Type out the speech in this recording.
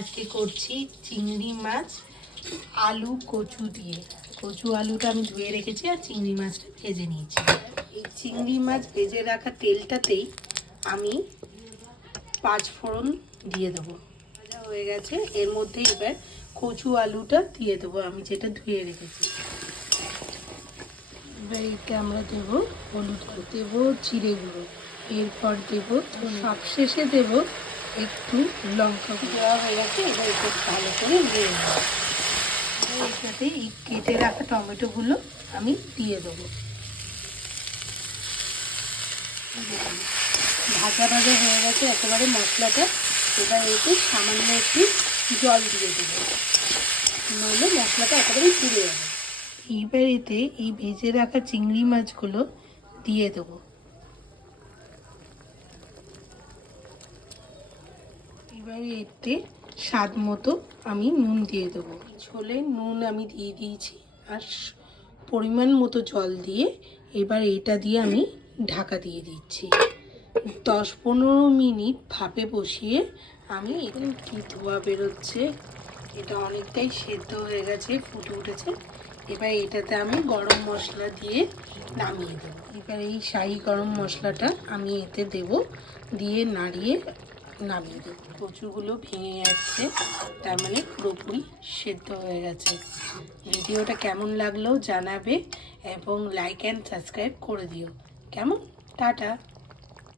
আজকে করছি চিংড়ি মাছ আলু কচু দিয়ে। কচু আলুটা আমি ধুয়ে রেখেছি আর চিংড়ি মাছটা ভেজে নিয়েছি। এই চিংড়ি মাছ ভেজে রাখা তেলটাতেই আমি 5 ফোড়ন দিয়ে দেবো। ভাজা হয়ে গেছে, এর মধ্যে এবার কচু আলুটা দিয়ে দেবো আমি যেটা ধুয়ে রেখেছি। এবার এতে আমরা দেবো হলুদ, দেবো জিরে গুঁড়ো, এরপর দেবো সবশেষে দেবো একটু লঙ্কা দেওয়া হয়ে গেছে। এবার একটু ভালো করে নেড়ে নেব। এর সাথে এই কেটে রাখা টমেটোগুলো আমি দিয়ে দেবো। ভাজা ভাজা হয়ে গেছে একেবারে মশলাটা। এবার এতে সামান্য একটু জল দিয়ে দেবো, নইলে মশলাটা একেবারে পুড়ে যাবে। এইবার এতে এই ভেজে রাখা চিংড়ি মাছগুলো দিয়ে দেবো। এবারে এতে স্বাদ মতো আমি নুন দিয়ে দেবো। ঝোলে নুন আমি দিয়ে দিয়েছি আর পরিমাণ মতো জল দিয়ে এবার এটা দিয়ে আমি ঢাকা দিয়ে দিচ্ছি। 10-15 মিনিট ভাপে বসিয়ে আমি এখন কি ধোয়া বেরোচ্ছে, এটা অনেকটাই সেদ্ধ হয়ে গেছে, ফুটে উঠেছে। এবার এটাতে আমি গরম মশলা দিয়ে নামিয়ে দেবো। এবার এই শাহি গরম মশলাটা আমি এতে দেব, দিয়ে নাড়িয়ে নামিয়ে দেবো। কচুগুলো ভেঙে যাচ্ছে, তার মানে পুরোপুরি সেদ্ধ হয়ে গেছে। ভিডিওটা কেমন লাগলো জানাবে এবং লাইক অ্যান্ড সাবস্ক্রাইব করে দিও। কেমন? টাটা।